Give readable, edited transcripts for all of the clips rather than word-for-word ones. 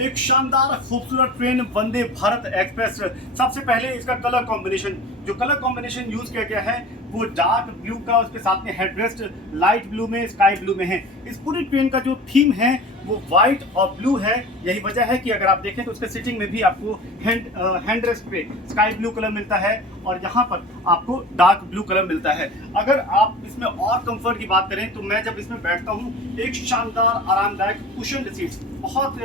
एक शानदार खूबसूरत ट्रेन वंदे भारत एक्सप्रेस। सबसे पहले इसका कलर कॉम्बिनेशन, जो कलर कॉम्बिनेशन यूज किया गया है वो डार्क ब्लू का, उसके साथ में हेडरेस्ट लाइट ब्लू में, स्काई ब्लू में है। इस पूरी ट्रेन का जो थीम है वो व्हाइट और ब्लू है। यही वजह है कि अगर आप देखें तो उसके सीटिंग में भी आपको हैंडरेस्ट पे स्काई ब्लू कलर मिलता है और यहाँ पर आपको डार्क ब्लू कलर मिलता है। अगर आप इसमें और कंफर्ट की बात करें तो मैं जब इसमें बैठता हूँ, एक शानदार आरामदायक कुशन सीट, बहुत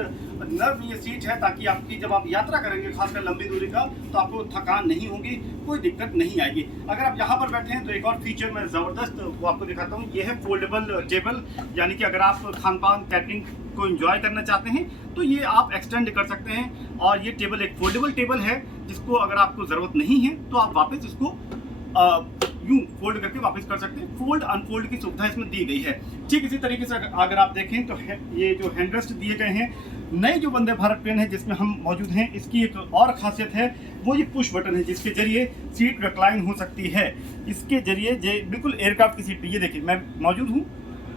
नर्म ये सीट है ताकि आपकी जब आप यात्रा करेंगे खासकर लंबी दूरी का तो आपको थकान नहीं होगी, कोई दिक्कत नहीं आएगी। अगर आप यहाँ पर बैठे हैं तो एक और फीचर मैं ज़बरदस्त वो आपको दिखाता हूँ। ये है फोल्डेबल टेबल, यानी कि अगर आप खान पान कैटरिंग को एंजॉय करना चाहते हैं तो ये आप एक्सटेंड कर सकते हैं। और ये टेबल एक फोल्डेबल टेबल है जिसको अगर आपको ज़रूरत नहीं है तो आप वापस इसको यूं फोल्ड करके वापस कर सकते हैं। फोल्ड अनफोल्ड की सुविधा इसमें दी गई है। ठीक इसी तरीके से अगर आप देखें तो ये जो हैंडरेस्ट दिए गए हैं, नई जो वंदे भारत ट्रेन है जिसमें हम मौजूद हैं, इसकी एक और खासियत है वो ये पुश बटन है जिसके जरिए सीट रिक्लाइन हो सकती है। इसके जरिए बिल्कुल एयरक्राफ्ट की सीट पे, ये देखिए मैं मौजूद हूँ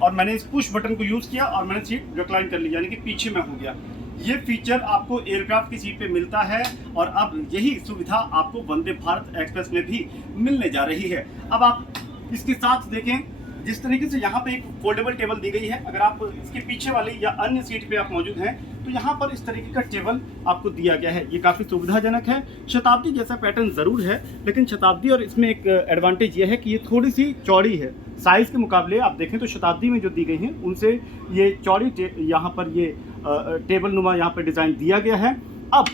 और मैंने इस पुश बटन को यूज़ किया और मैंने सीट रिक्लाइन कर ली, यानी कि पीछे में हो गया। ये फीचर आपको एयरक्राफ्ट की सीट पे मिलता है और अब यही सुविधा आपको वंदे भारत एक्सप्रेस में भी मिलने जा रही है। अब आप इसके साथ देखें जिस तरीके से यहाँ पे एक फोल्डेबल टेबल दी गई है, अगर आप इसके पीछे वाली या अन्य सीट पे आप मौजूद हैं तो यहाँ पर इस तरीके का टेबल आपको दिया गया है। ये काफ़ी सुविधाजनक है। शताब्दी जैसा पैटर्न ज़रूर है, लेकिन शताब्दी और इसमें एक एडवांटेज ये है कि ये थोड़ी सी चौड़ी है साइज़ के मुकाबले। आप देखें तो शताब्दी में जो दी गई हैं उनसे ये चौड़ी यहाँ पर ये टेबल नुमा यहाँ पर डिज़ाइन दिया गया है। अब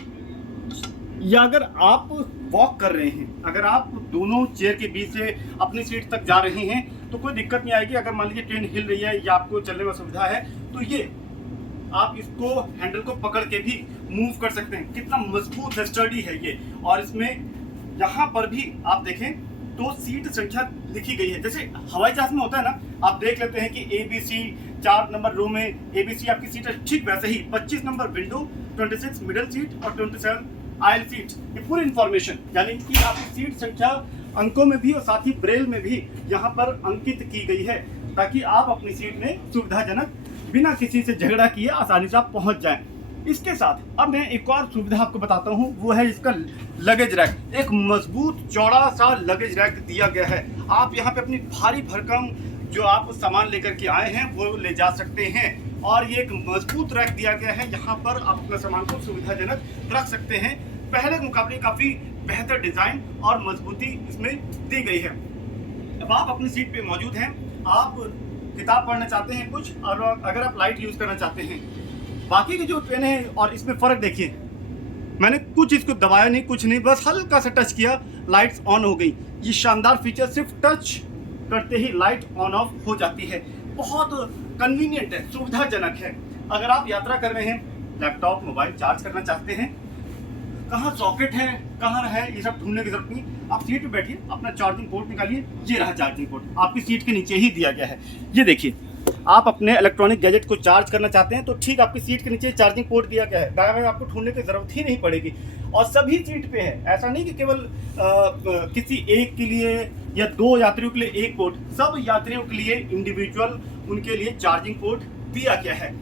या अगर आप वॉक कर रहे हैं, अगर आप दोनों चेयर के बीच से अपनी सीट तक जा रहे हैं तो कोई दिक्कत नहीं आएगी। अगर मान लीजिए ट्रेन हिल रही है या आपको चलने में असुविधा है तो ये आप इसको हैंडल को पकड़ के भी मूव कर सकते हैं। कितना मजबूत है, स्टर्डी है ये। और इसमें यहाँ पर भी आप देखें तो सीट संख्या लिखी गई है, जैसे हवाई जहाज में होता है ना, आप देख लेते हैं कि ABC 4 नंबर रो में ABC आपकी सीट है, ठीक वैसे ही 25 नंबर विंडो, 26 मिडल सीट और 27 आयल सीट। ये पूरी इंफॉर्मेशन यानी कि आपकी सीट संख्या अंकों में भी और साथ ही ब्रेल में भी यहाँ पर अंकित की गई है ताकि आप अपनी सीट में सुविधाजनक बिना किसी से झगड़ा किए आसानी से आप पहुँच जाएं। इसके साथ अब मैं एक और सुविधा आपको बताता हूँ, वो है इसका लगेज रैक। एक मजबूत चौड़ा सा लगेज रैक दिया गया है। आप यहाँ पे अपनी भारी भरकम जो आप सामान लेकर के आए हैं वो ले जा सकते हैं और ये एक मजबूत रैक दिया गया है। यहाँ पर आप अपना सामान को सुविधाजनक रख सकते हैं। पहले के मुकाबले काफ़ी बेहतर डिज़ाइन और मजबूती इसमें दी गई है। अब आप अपनी सीट पे मौजूद हैं, आप किताब पढ़ना चाहते हैं कुछ, और अगर आप लाइट यूज़ करना चाहते हैं, बाकी की जो ट्रेन है और इसमें फ़र्क देखिए, मैंने कुछ इसको दबाया नहीं, कुछ नहीं, बस हल्का सा टच किया, लाइट्स ऑन हो गई। ये शानदार फीचर सिर्फ टच करते ही लाइट ऑन ऑफ हो जाती है। बहुत कन्वीनियंट है, सुविधाजनक है। अगर आप यात्रा कर रहे हैं, लैपटॉप मोबाइल चार्ज करना चाहते हैं, कहाँ सॉकेट है कहाँ है ये सब ढूंढने की जरूरत नहीं, आप सीट पे बैठिए, अपना चार्जिंग पोर्ट निकालिए, ये रहा चार्जिंग पोर्ट, आपकी सीट के नीचे ही दिया गया है। ये देखिए, आप अपने इलेक्ट्रॉनिक गैजेट को चार्ज करना चाहते हैं तो ठीक आपकी सीट के नीचे चार्जिंग पोर्ट दिया गया है, दाएं बाएं आपको ढूंढने की जरूरत ही नहीं पड़ेगी और सभी सीट पे है। ऐसा नहीं कि केवल किसी एक के लिए या 2 यात्रियों के लिए एक पोर्ट, सब यात्रियों के लिए इंडिविजुअल उनके लिए चार्जिंग पोर्ट दिया गया है।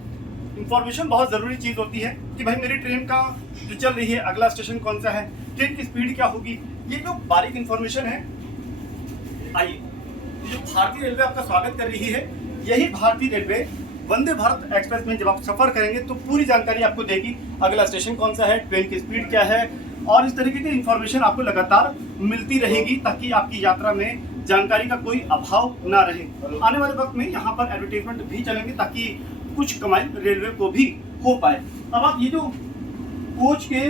इंफॉर्मेशन बहुत ज़रूरी चीज़ होती है कि भाई मेरी ट्रेन का जो चल रही है अगला स्टेशन कौन सा है, ट्रेन की स्पीड क्या होगी, ये जो बारीक इंफॉर्मेशन है। आइए, जो भारतीय रेलवे आपका स्वागत कर रही है, यही भारतीय रेलवे वंदे भारत एक्सप्रेस में जब आप सफ़र करेंगे तो पूरी जानकारी आपको देगी, अगला स्टेशन कौन सा है, ट्रेन की स्पीड क्या है, और इस तरीके की इंफॉर्मेशन आपको लगातार मिलती रहेगी ताकि आपकी यात्रा में जानकारी का कोई अभाव ना रहे। आने वाले वक्त में यहाँ पर एडवर्टीजमेंट भी चलेंगे ताकि कुछ कमाई रेलवे को भी हो पाए। अब आप ये जो कोच के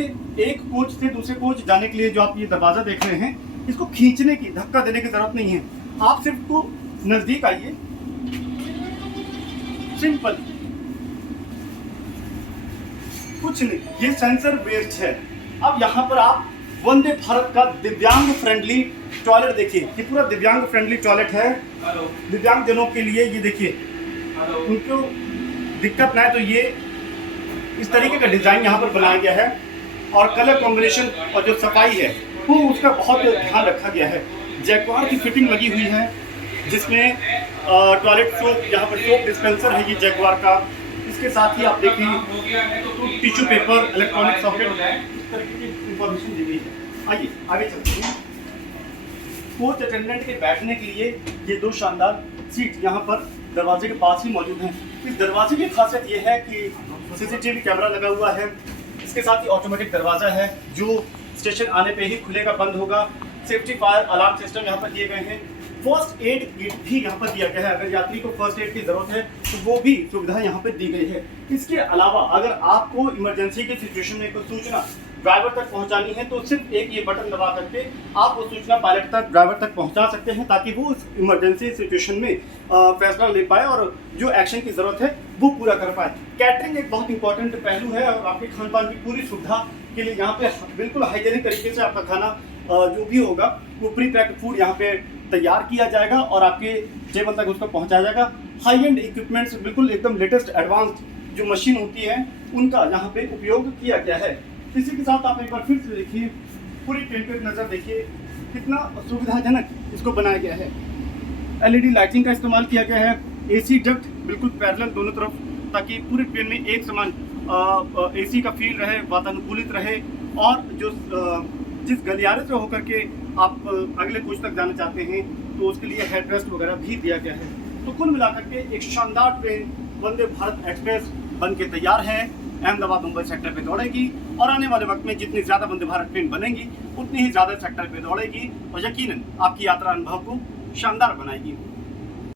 एक कोच से दूसरे कोच जाने के लिए जो आप ये दरवाज़ा देख रहे हैं, इसको खींचने की, धक्का देने की जरूरत नहीं है। आप सिर्फ को नज़दीक आइए, सिंपल, कुछ नहीं, ये सेंसर बेस्ड है। अब यहाँ पर आप वंदे भारत का दिव्यांग फ्रेंडली टॉयलेट देखिए, ये पूरा दिव्यांग फ्रेंडली टॉयलेट है। दिव्यांग जनों के लिए ये देखिए, उनको दिक्कत ना है तो ये इस तरीके का डिज़ाइन यहाँ पर बनाया गया है और कलर कॉम्बिनेशन और जो सफाई है वो उसका बहुत ध्यान रखा गया है। जैक्वार की फिटिंग लगी हुई है जिसमें टॉयलेट सोप, यहाँ पर सोप डिस्पेंसर है ये जैक्वार का। इसके साथ ही आप देखिए टिश्यू पेपर, इलेक्ट्रॉनिक सॉकेट, इस तरीके की इंफॉर्मेशन दी गई है। आइए आगे चलते हैं। कोच अटेंडेंट के बैठने के लिए ये दो शानदार सीट यहाँ पर दरवाजे के पास ही मौजूद हैं। इस दरवाजे की खासियत ये है कि सीसीटीवी कैमरा लगा हुआ है, इसके साथ ही ऑटोमेटिक दरवाज़ा है जो स्टेशन आने पे ही खुलेगा, बंद होगा। सेफ्टी फायर अलार्म सिस्टम यहाँ पर दिए गए हैं। फर्स्ट एड किट भी यहाँ पर दिया गया है, अगर यात्री को फर्स्ट एड की जरूरत है तो वो भी सुविधा यहाँ पर दी गई है। इसके अलावा अगर आपको इमरजेंसी की सिचुएशन में कोई सूचना ड्राइवर तक पहुंचानी है तो सिर्फ एक ये बटन दबा करके आप वो सूचना पायलट तक, ड्राइवर तक पहुंचा सकते हैं, ताकि वो उस इमरजेंसी सिचुएशन में फैसला ले पाए और जो एक्शन की ज़रूरत है वो पूरा कर पाए। कैटरिंग एक बहुत इंपॉर्टेंट पहलू है और आपके खान पान की पूरी सुविधा के लिए यहाँ पे बिल्कुल हाइजेनिक तरीके से आपका खाना जो भी होगा वो प्री पैक्ड फूड यहाँ पे तैयार किया जाएगा और आपके टेबल तक उसको पहुँचाया जाएगा। हाई एंड इक्विपमेंट्स, बिल्कुल एकदम लेटेस्ट एडवांस्ड जो मशीन होती है उनका यहाँ पे उपयोग किया गया है। इसी के साथ आप एक बार फिर से देखिए, पूरी ट्रेन पे नज़र देखिए, कितना सुविधाजनक इसको बनाया गया है। एलईडी लाइटिंग का इस्तेमाल किया गया है, एसी डक्ट बिल्कुल पैरेलल दोनों तरफ, ताकि पूरी ट्रेन में एक समान एसी का फील रहे, वातानुकूलित रहे और जो जिस गलियारे से होकर के आप अगले कोच तक जाना चाहते हैं तो उसके लिए हेड रेस्ट वगैरह भी दिया गया है। तो कुल मिलाकर के एक शानदार ट्रेन वंदे भारत एक्सप्रेस बन के तैयार है, अहमदाबाद मुंबई सेक्टर पे दौड़ेगी और आने वाले वक्त में जितनी ज़्यादा वंदे भारत ट्रेन बनेंगी उतनी ही ज़्यादा सेक्टर पे दौड़ेगी और यकीनन आपकी यात्रा अनुभव को शानदार बनाएगी।